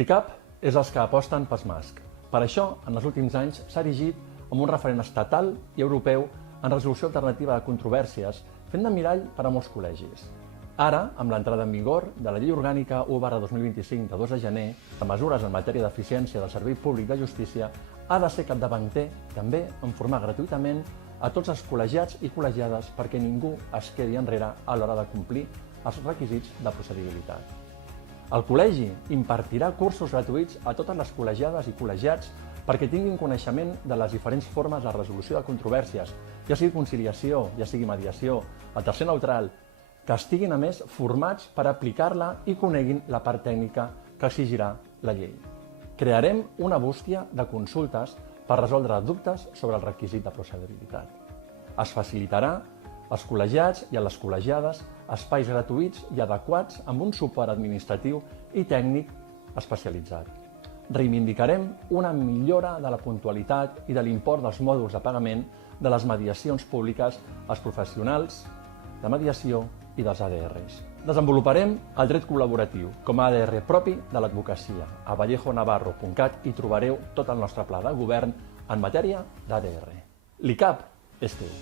L'ICAP és els que aposten pels MASC. Per això, en els últims anys, s'ha erigit com un referent estatal i europeu en resolució alternativa de controvèrsies, fent de mirall per a molts col·legis. Ara, amb l'entrada en vigor de la Llei Orgànica 1/2025 de 2 de gener, de mesures en matèria d'eficiència del Servei Públic de Justícia, ha de ser capdavanter també en formar gratuïtament a tots els col·legiats i col·legiades perquè ningú es quedi enrere a l'hora de complir els requisits de procedibilitat. El col·legi impartirà cursos gratuïts a totes les col·legiades i col·legiats perquè tinguin coneixement de les diferents formes de resolució de controvèrsies, ja sigui conciliació, ja sigui mediació, el tercer neutral, que estiguin, a més, formats per aplicar-la i coneguin la part tècnica que exigirà la llei. Crearem una bústia de consultes per resoldre dubtes sobre el requisit de procedibilitat. Es facilitarà als col·legiats i a les col·legiades espais gratuïts i adequats amb un suport administratiu i tècnic especialitzat. Reivindicarem una millora de la puntualitat i de l'import dels mòduls de pagament de les mediacions públiques als professionals de mediació i dels ADRs. Desenvoluparem el dret col·laboratiu com a ADR propi de l'advocacia. A vallejonavarro.cat hi trobareu tot el nostre pla de govern en matèria d'ADR. L'ICAP és teu.